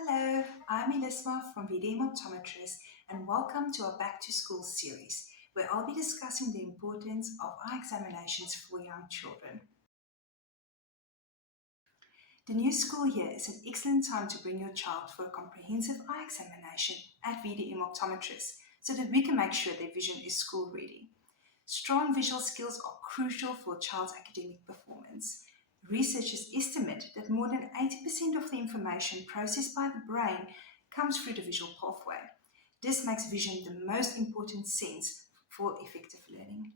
Hello, I'm Elisma from Optometrists and welcome to our Back to School series where I'll be discussing the importance of eye examinations for young children. The new school year is an excellent time to bring your child for a comprehensive eye examination at Optometrists so that we can make sure their vision is school ready. Strong visual skills are crucial for a child's academic performance. Researchers estimate that more than 80% of the information processed by the brain comes through the visual pathway. This makes vision the most important sense for effective learning.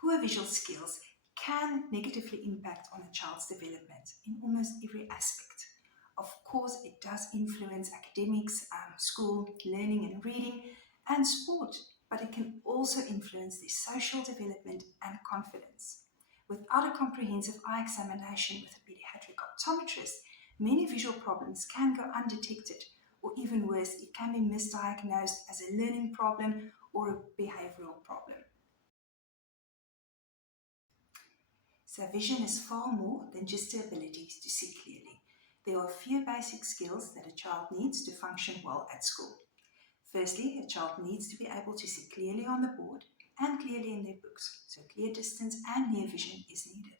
Poor visual skills can negatively impact on a child's development in almost every aspect. Of course, it does influence academics, school, learning and reading, and sport, but it can also influence their social development and confidence. Without a comprehensive eye examination with a pediatric optometrist, many visual problems can go undetected, or even worse, it can be misdiagnosed as a learning problem or a behavioral problem. So vision is far more than just the ability to see clearly. There are a few basic skills that a child needs to function well at school. Firstly, a child needs to be able to see clearly on the board and clearly in their books, so clear distance and near vision is needed.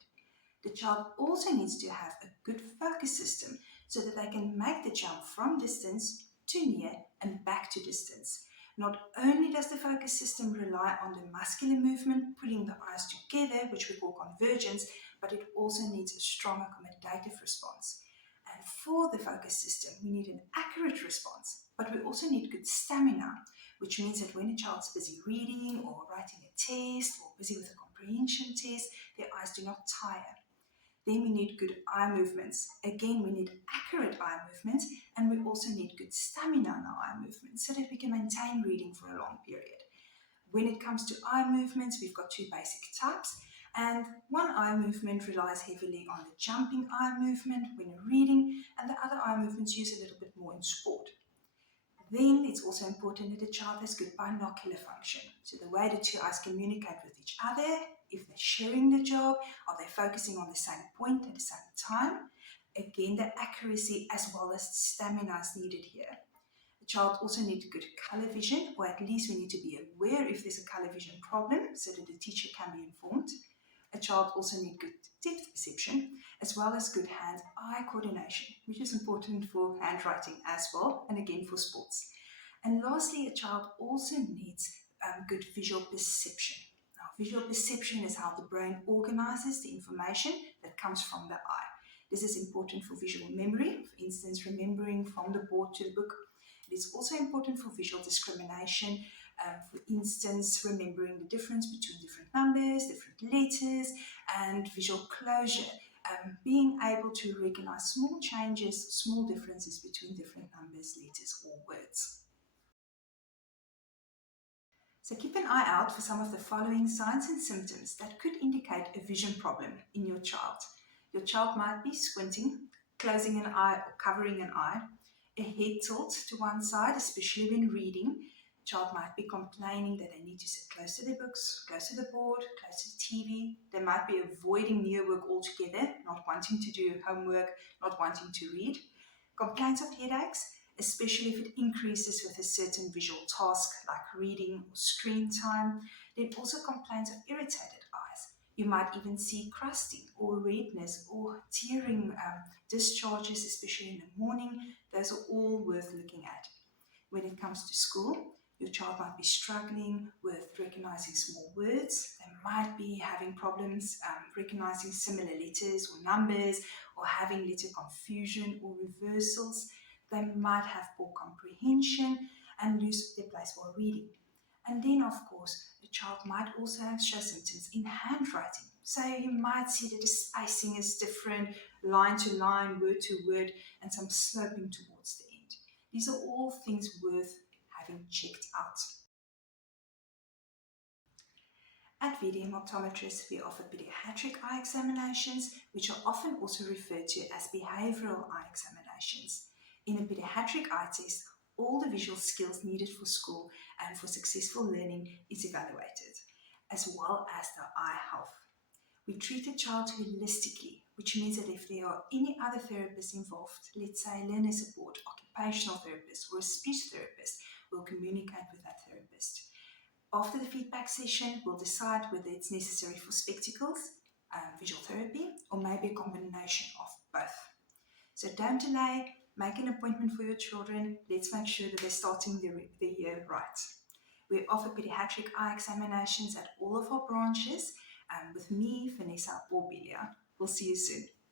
The child also needs to have a good focus system so that they can make the jump from distance to near and back to distance. Not only does the focus system rely on the muscular movement, pulling the eyes together, which we call convergence, but it also needs a strong accommodative response. And for the focus system, we need an accurate response, but we also need good stamina, which means that when a child's busy reading or writing a test or busy with a comprehension test, their eyes do not tire. Then we need good eye movements. Again, we need accurate eye movements, and we also need good stamina in our eye movements so that we can maintain reading for a long period. When it comes to eye movements, we've got two basic types, and one eye movement relies heavily on the jumping eye movement when reading, and the other eye movements use a little bit more in sport. Then it's also important that the child has good binocular function. So the way the two eyes communicate with each other, if they're sharing the job, are they focusing on the same point at the same time? Again, the accuracy as well as stamina is needed here. The child also needs good color vision, or at least we need to be aware if there's a color vision problem so that the teacher can be informed. A child also needs good depth perception, as well as good hand-eye coordination, which is important for handwriting as well, and again for sports. And lastly, a child also needs good visual perception. Now, visual perception is how the brain organizes the information that comes from the eye. This is important for visual memory, for instance, remembering from the board to the book. It is also important for visual discrimination, for instance, remembering the difference between different numbers, different letters, and visual closure, being able to recognize small changes, small differences between different numbers, letters, or words. So keep an eye out for some of the following signs and symptoms that could indicate a vision problem in your child. Your child might be squinting, closing an eye or covering an eye, a head tilt to one side, especially when reading. Child might be complaining that they need to sit close to their books, close to the board, close to the TV. They might be avoiding near work altogether, not wanting to do homework, not wanting to read. Complaints of headaches, especially if it increases with a certain visual task like reading or screen time. Then also complaints of irritated eyes. You might even see crusting or redness or tearing discharges, especially in the morning. Those are all worth looking at. When it comes to school, your child might be struggling with recognizing small words. They might be having problems recognizing similar letters or numbers, or having letter confusion or reversals. They might have poor comprehension and lose their place while reading. And then, of course, the child might also show symptoms in handwriting. So you might see that the spacing is different, line to line, word to word, and some sloping towards the end. These are all things worth having checked out. At Optometrists, we offer pediatric eye examinations, which are often also referred to as behavioral eye examinations. In a pediatric eye test, all the visual skills needed for school and for successful learning is evaluated, as well as their eye health. We treat a child holistically which means that if there are any other therapists involved, let's say learner support, occupational therapist, or a speech therapist, we'll communicate with that therapist. After the feedback session, we'll decide whether it's necessary for spectacles, visual therapy, or maybe a combination of both. So don't delay, make an appointment for your children. Let's make sure that they're starting the year right. We offer pediatric eye examinations at all of our branches. With me, Vanessa, or Belia. We'll see you soon.